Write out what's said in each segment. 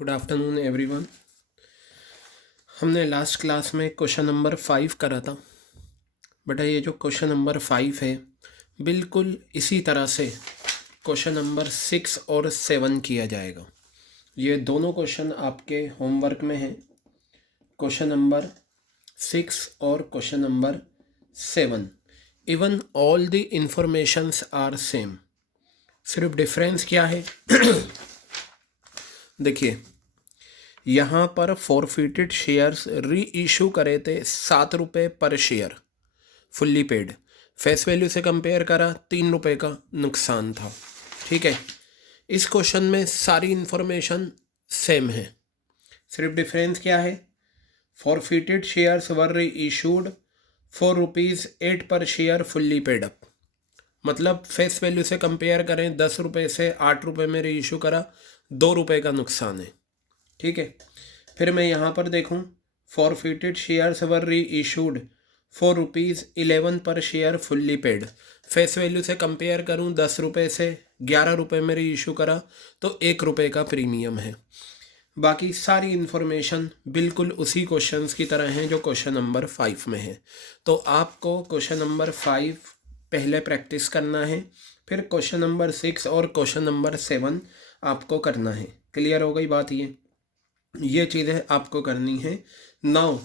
Good afternoon everyone. हमने last class में question number 5 करा था। बेटा ये जो क्वेश्चन नंबर 5 है बिल्कुल इसी तरह से क्वेश्चन नंबर 6 और 7 किया जाएगा। ये दोनों क्वेश्चन आपके होमवर्क में हैं, क्वेश्चन नंबर 6 और question number 7। Even all the informations are same, सिर्फ डिफरेंस क्या है देखिए, यहाँ पर फॉरफिटेड शेयर्स री इशू करे थे 7 रुपये पर share fully paid. Face value से कंपेयर करा 3 रुपये का नुकसान था। ठीक है, इस क्वेश्चन में सारी इंफॉर्मेशन सेम है, सिर्फ डिफरेंस क्या है, फॉरफिटेड शेयर्स वर री इशूड ₹4.8 पर शेयर फुल्ली पेड अप। मतलब फेस वैल्यू से कंपेयर करें 10 रुपये से 8 रुपये में री इशू करा, 2 रुपये का नुकसान है। ठीक है, फिर मैं यहाँ पर देखूँ फॉरफिटेड शेयर्स वर री इशूड ₹4.11 पर share fully paid. Face value से कंपेयर करूँ 10 रुपये से 11 रुपये में री इशू करा तो 1 रुपये का प्रीमियम है। बाकी सारी इन्फॉर्मेशन बिल्कुल उसी क्वेश्चंस की तरह हैं जो क्वेश्चन नंबर 5 में है। तो आपको क्वेश्चन नंबर 5 पहले प्रैक्टिस करना है, फिर क्वेश्चन नंबर 6 और क्वेश्चन नंबर 7 आपको करना है। क्लियर हो गई बात? ये चीज़ें आपको करनी है। नाउ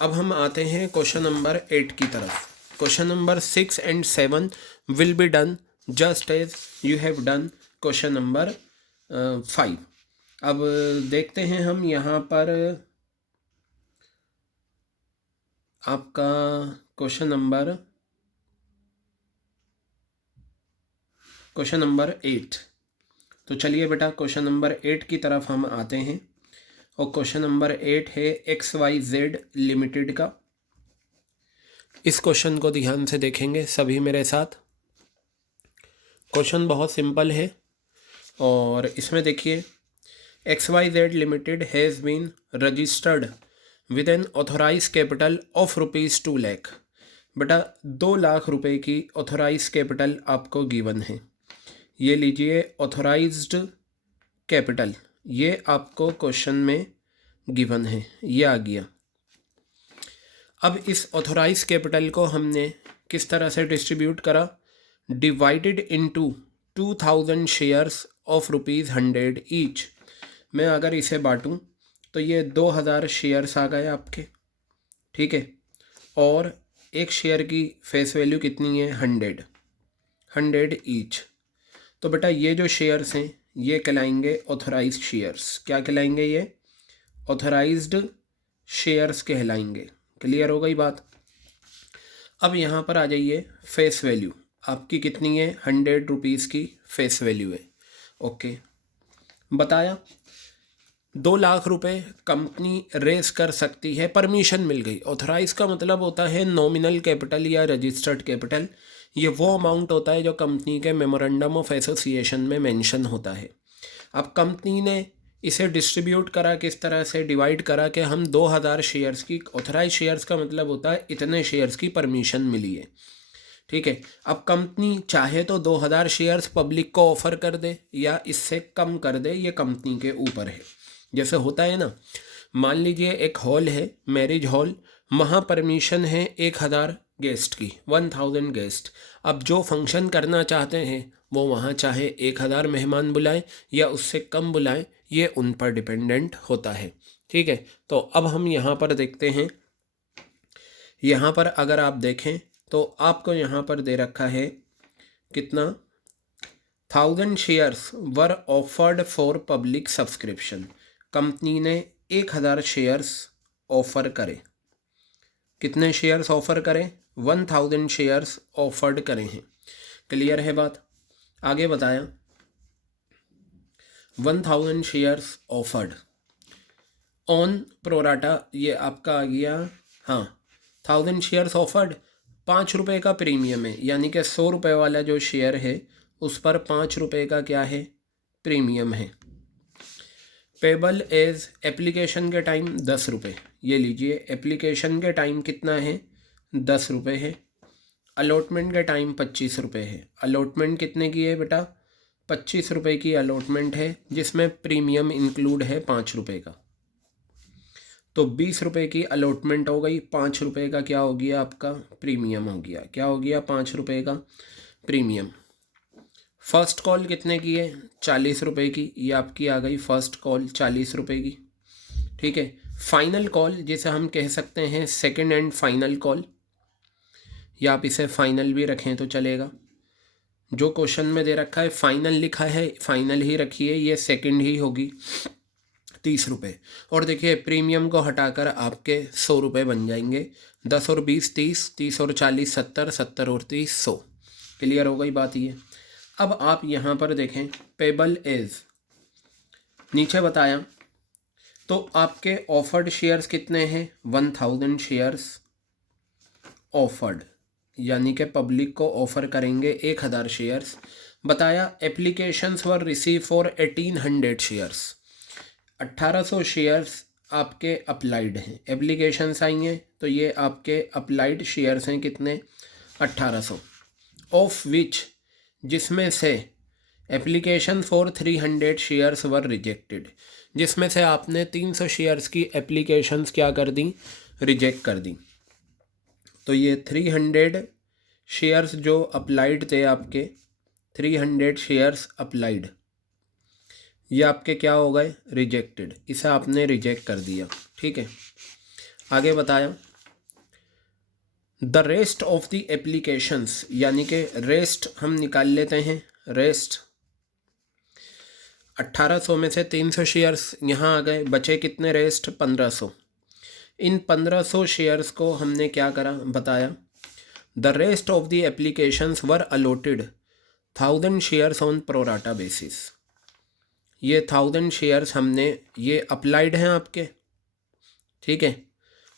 अब हम आते हैं क्वेश्चन नंबर 8 की तरफ। Question number 6 and 7 will be done just as you have done question number 5। अब देखते हैं हम यहाँ पर आपका क्वेश्चन नंबर 8। तो चलिए बेटा क्वेश्चन नंबर 8 की तरफ हम आते हैं और क्वेश्चन नंबर 8 है XYZ लिमिटेड का। इस क्वेश्चन को ध्यान से देखेंगे सभी मेरे साथ। क्वेश्चन बहुत सिंपल है और इसमें देखिए, XYZ limited has been registered with an authorise capital of ₹2 lakh. बेटा 2 लाख रुपए की ऑथोराइज कैपिटल आपको गिवन है। ये लीजिए ऑथोराइज्ड कैपिटल, ये आपको क्वेश्चन में गिवन है, ये आ गया। अब इस ऑथोराइज कैपिटल को हमने किस तरह से डिस्ट्रीब्यूट करा, divided into 2000 shares of ₹100 each. मैं अगर इसे बांटूं तो ये 2000 शेयर्स आ गए आपके। ठीक है, और एक शेयर की फेस वैल्यू कितनी है, 100 ईच। तो बेटा ये जो शेयर्स हैं ये कहलाएंगे ऑथोराइज्ड शेयर्स। क्या कहलाएंगे? ये ऑथोराइज्ड शेयर्स कहलाएंगे। क्लियर हो गई बात? अब यहाँ पर आ जाइए, फेस वैल्यू आपकी कितनी है, 100 रुपीज़ की फेस वैल्यू है। ओके, बताया 2 लाख रुपए कंपनी रेज कर सकती है, परमिशन मिल गई। ऑथराइज का मतलब होता है नॉमिनल कैपिटल या रजिस्टर्ड कैपिटल। ये वो अमाउंट होता है जो कंपनी के मेमोरेंडम ऑफ एसोसिएशन में मेंशन होता है। अब कंपनी ने इसे डिस्ट्रीब्यूट करा, किस तरह से डिवाइड करा कि हम 2000 शेयर्स की, ऑथराइज शेयर्स का मतलब होता है इतने शेयर्स की परमिशन मिली है। ठीक है, अब कंपनी चाहे तो 2000 शेयर्स पब्लिक को ऑफर कर दे या इससे कम कर दे, ये कंपनी के ऊपर है। जैसे होता है ना, मान लीजिए एक हॉल है, मैरिज हॉल, वहाँ परमिशन है 1000 गेस्ट की, 1000 गेस्ट। अब जो फंक्शन करना चाहते हैं वो वहाँ चाहे 1000 मेहमान बुलाएं या उससे कम बुलाएं, ये उन पर डिपेंडेंट होता है। ठीक है, तो अब हम यहाँ पर देखते हैं। यहाँ पर अगर आप देखें तो आपको यहाँ पर दे रखा है कितना, 1000 shares were offered for public subscription. Company ने 1000 शेयर्स ऑफर करे। कितने शेयर्स ऑफर करें? 1000 शेयर्स ऑफर्ड करें हैं। क्लियर है बात? आगे बताया, 1000 शेयर्स ऑफर्ड ऑन प्रोराटा, ये आपका आ गया। हाँ, 1000 शेयर्स ऑफर्ड, 5 रुपये का प्रीमियम है, यानी कि 100 रुपये वाला जो शेयर है उस पर 5 रुपये का क्या है, प्रीमियम है। पेबल एज एप्लीकेशन के टाइम 10 रुपये, ये लीजिए एप्लीकेशन के टाइम कितना है, 10 रुपये है। अलॉटमेंट के टाइम 25 रुपये है। अलॉटमेंट कितने की है बेटा, ₹25 की अलॉटमेंट है जिसमें प्रीमियम इंक्लूड है ₹5 का। तो ₹20 की अलॉटमेंट हो गई, ₹5 का क्या हो गया आपका प्रीमियम हो गया। क्या हो गया ₹5 का प्रीमियम। फर्स्ट कॉल कितने की है ₹40 की, ये आपकी आ गई फर्स्ट कॉल ₹40 की। ठीक है। फाइनल कॉल जिसे हम कह सकते हैं सेकंड एंड फाइनल कॉल, या आप इसे फाइनल भी रखें तो चलेगा। जो क्वेश्चन में दे रखा है फाइनल लिखा है, फाइनल ही रखिए, ये सेकंड ही होगी ₹30। और देखिए प्रीमियम को हटाकर आपके ₹100 बन जाएंगे। 10 और 20 30, 30 और 40 70, 70 और 30 100। क्लियर हो गई बात ये। अब आप यहाँ पर देखें पेबल एज नीचे बताया, तो आपके ऑफर्ड शेयर्स कितने हैं 1000 शेयर्स ऑफर्ड, यानी कि पब्लिक को ऑफर करेंगे 1000 शेयर्स। बताया applications were receive for 1800 shares, 1800 shares आपके अप्लाइड हैं। एप्लीकेशंस आई हैं तो ये आपके अप्लाइड शेयर्स हैं कितने 1800, ऑफ विच जिसमें से application for 300 shares were rejected, जिसमें से आपने 300 शेयर्स की एप्लीकेशंस क्या कर दी रिजेक्ट कर दी। तो ये 300 शेयर्स जो अप्लाइड थे आपके, 300 शेयर्स अप्लाइड, ये आपके क्या हो गए रिजेक्टेड, इसे आपने रिजेक्ट कर दिया। ठीक है। आगे बताया the rest of the applications, यानी कि रेस्ट हम निकाल लेते हैं। रेस्ट 1800 में से 300 शेयर्स यहाँ आ गए, बचे कितने रेस्ट 1500। इन 1500 शेयर्स को हमने क्या करा बताया, the rest of the applications were allotted 1000 shares on pro rata basis. ये 1000 शेयर्स हमने, ये अप्लाइड हैं आपके, ठीक है,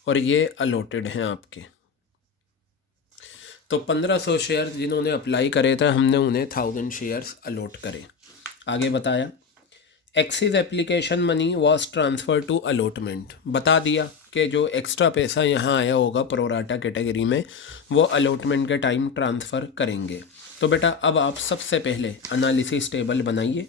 और ये अलॉटेड हैं आपके। तो 1500 शेयर्स जिन्होंने अप्लाई करे थे हमने उन्हें 1000 शेयर्स अलॉट करे। आगे बताया excess application money was transfer to allotment, बता दिया कि जो एक्स्ट्रा पैसा यहाँ आया होगा प्रोराटा कैटेगरी में वो अलॉटमेंट के टाइम ट्रांसफ़र करेंगे। तो बेटा अब आप सबसे पहले एनालिसिस टेबल बनाइए।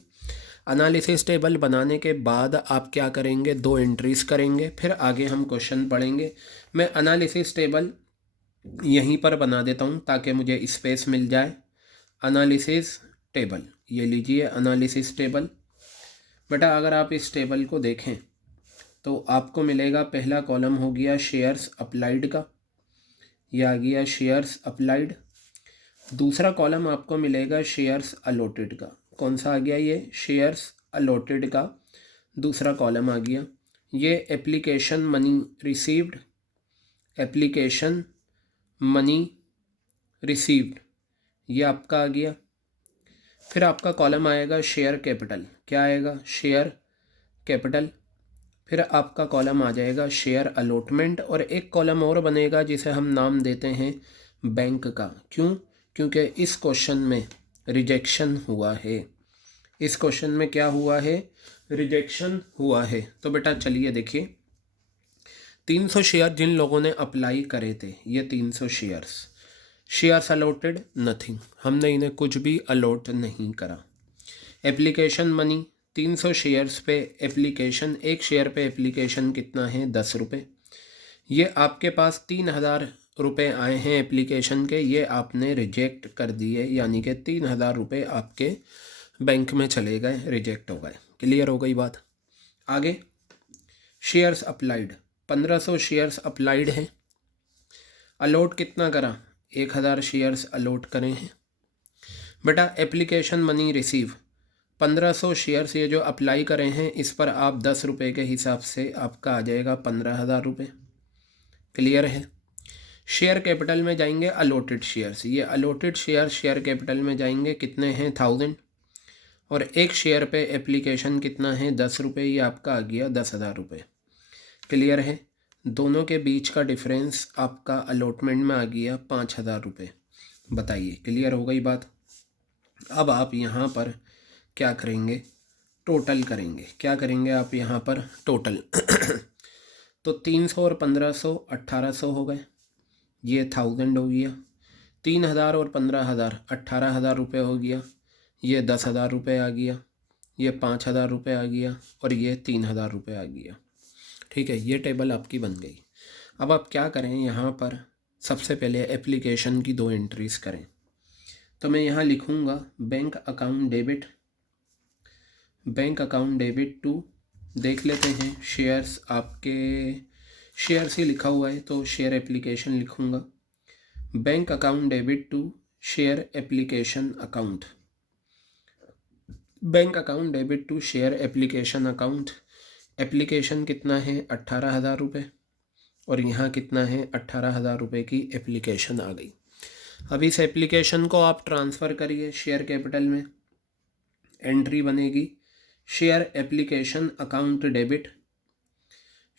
एनालिसिस टेबल बनाने के बाद आप क्या करेंगे 2 एंट्रीज़ करेंगे, फिर आगे हम क्वेश्चन पढ़ेंगे। मैं एनालिसिस टेबल यहीं पर बना देता हूँ ताकि मुझे स्पेस मिल जाए। एनालिसिस टेबल ये लीजिए, एनालिसिस टेबल। बेटा अगर आप इस टेबल को देखें तो आपको मिलेगा पहला कॉलम हो गया शेयर्स अप्लाइड का, यह आ गया शेयर्स अप्लाइड। दूसरा कॉलम आपको मिलेगा शेयर्स अलॉटेड का, कौन सा आ गया ये शेयर्स अलॉटेड का दूसरा कॉलम आ गया। ये application money received, application money received ये आपका आ गया। फिर आपका कॉलम आएगा शेयर कैपिटल, क्या आएगा शेयर कैपिटल। फिर आपका कॉलम आ जाएगा शेयर अलॉटमेंट, और एक कॉलम और बनेगा जिसे हम नाम देते हैं बैंक का। क्यों? क्योंकि इस क्वेश्चन में रिजेक्शन हुआ है, इस क्वेश्चन में क्या हुआ है रिजेक्शन हुआ है। तो बेटा चलिए देखिए 300 शेयर जिन लोगों ने अप्लाई करे थे, ये 300 शेयर्स अलॉटेड नथिंग, हमने इन्हें कुछ भी अलॉट नहीं करा। एप्लीकेशन मनी 300 शेयर्स पे एप्लीकेशन, एक शेयर पे एप्लीकेशन कितना है ₹10। ये आपके पास ₹3000 आए हैं एप्लीकेशन के, ये आपने रिजेक्ट कर दिए, यानी कि ₹3000 आपके बैंक में चले गए, रिजेक्ट हो गए। क्लियर हो गई बात। आगे शेयर्स अप्लाइड 1500 शेयर्स अप्लाइड हैं, अलॉट कितना करा 1000 शेयर्स अलॉट करें हैं। बेटा एप्लीकेशन मनी रिसीव 1500 शेयर्स ये जो अप्लाई करें हैं इस पर आप ₹10 के हिसाब से आपका आ जाएगा ₹15,000। क्लियर है। शेयर कैपिटल में जाएंगे अलॉटेड शेयर्स, ये अलॉटेड शेयर कैपिटल में जाएंगे कितने हैं 1000, और एक शेयर पे एप्लीकेशन कितना है ₹10, ये आपका आ गया ₹10,000। क्लियर है। दोनों के बीच का डिफरेंस आपका अलॉटमेंट में आ गया ₹5,000। बताइए क्लियर हो गई बात। अब आप यहाँ पर क्या करेंगे टोटल करेंगे, क्या करेंगे आप यहाँ पर टोटल तो 300 और 1500 1800 हो गए, ये 1000 हो गया। 3000 और 15000 ₹18,000 हो गया, ये 10,000 रुपये आ गया, ये 5,000 रुपये आ गया और ये 3,000 रुपये आ गया। ठीक है, ये टेबल आपकी बन गई। अब आप क्या करें, यहाँ पर सबसे पहले एप्लीकेशन की 2 एंट्रीज़ करें। तो मैं यहाँ लिखूँगा बैंक अकाउंट डेबिट टू, देख लेते हैं शेयर्स, आपके शेयर्स ही लिखा हुआ है तो शेयर एप्लीकेशन लिखूँगा। Bank account debit to share application account, bank account debit to share application account. Application कितना है 18,000 रुपये और यहाँ कितना है 18,000 रुपये की एप्लीकेशन आ गई। अब इस एप्लीकेशन को आप ट्रांसफ़र करिए शेयर कैपिटल में। एंट्री बनेगी share application account debit,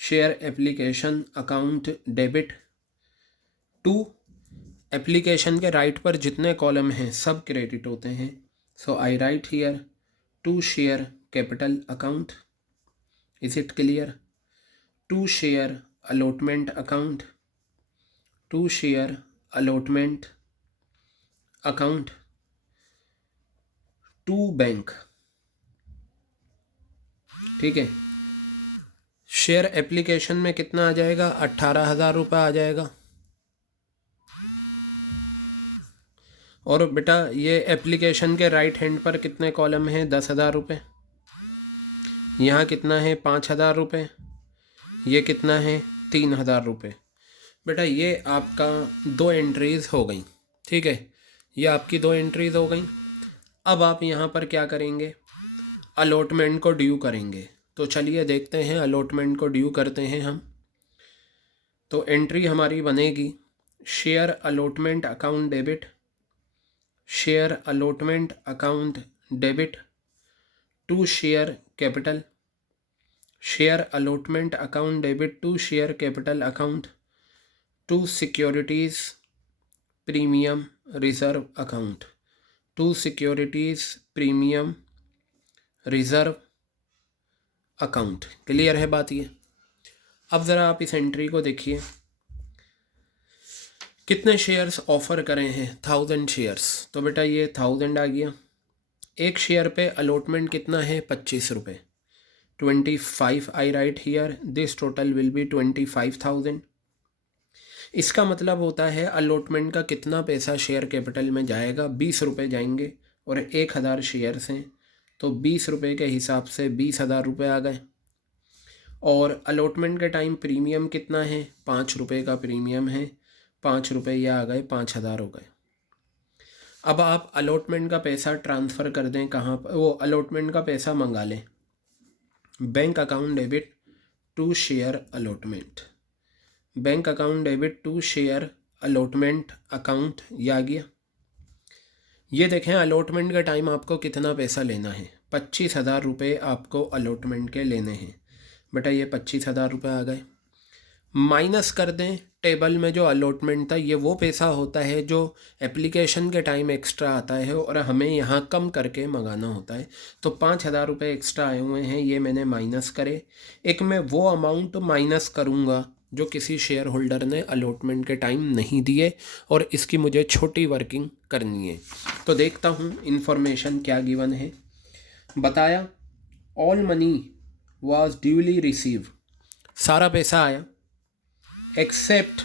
share application account debit to, application के राइट पर जितने कॉलम हैं सब क्रेडिट होते हैं। So I write here to share capital account, is it clear? To share allotment account, to share allotment account to bank. ठीक है, share application में कितना आ जाएगा 18,000 रुपये आ जाएगा। और बेटा ये एप्लीकेशन के राइट हैंड पर कितने कॉलम हैं 10,000 रुपये, यहाँ कितना है 5,000 रुपये, ये कितना है 3,000 रुपये। बेटा ये आपका 2 एंट्रीज़ हो गई। ठीक है, ये आपकी 2 एंट्रीज़ हो गई। अब आप यहाँ पर क्या करेंगे, अलॉटमेंट को ड्यू करेंगे। तो चलिए देखते हैं अलॉटमेंट को ड्यू करते हैं हम। तो एंट्री हमारी बनेगी share allotment account debit, share allotment account debit to share capital, share allotment account debit to share capital account to securities premium reserve account, to securities premium reserve account. Clear है बात ये? अब ज़रा आप इस entry को देखिए, कितने शेयर्स ऑफ़र करें हैं 1000 शेयर्स। तो बेटा ये 1000 आ गया। एक शेयर पे अलॉटमेंट कितना है 25 रुपये, 25 I write here, this total will be 25,000। इसका मतलब होता है अलॉटमेंट का कितना पैसा शेयर कैपिटल में जाएगा, 20 रुपये जाएंगे और 1,000 शेयर्स हैं तो 20 रुपये के हिसाब से 20,000 रुपये आ गए। और अलॉटमेंट के टाइम प्रीमियम कितना है 5 रुपये का प्रीमियम है, 5 रुपये ये आ गए 5,000 हो गए। अब आप अलॉटमेंट का पैसा ट्रांसफ़र कर दें कहाँ पर, वो अलॉटमेंट का पैसा मंगा लें bank account debit to share allotment, bank account debit to share allotment account, ये आ गया। ये देखें अलॉटमेंट का टाइम आपको कितना पैसा लेना है, 25,000 रुपये आपको अलॉटमेंट के लेने हैं। बेटा ये 25,000 रुपये आ गए। माइनस कर दें टेबल में जो अलॉटमेंट था, ये वो पैसा होता है जो एप्लीकेशन के टाइम एक्स्ट्रा आता है और हमें यहाँ कम करके मंगाना होता है। तो 5,000 रुपये एक्स्ट्रा आए हुए हैं, ये मैंने माइनस करे। एक मैं वो अमाउंट माइनस करूँगा जो किसी शेयर होल्डर ने अलॉटमेंट के टाइम नहीं दिए और इसकी मुझे छोटी वर्किंग करनी है। तो देखता हूँ इन्फॉर्मेशन क्या गिवन है। बताया all money was duly receive, सारा पैसा आया एक्सेप्ट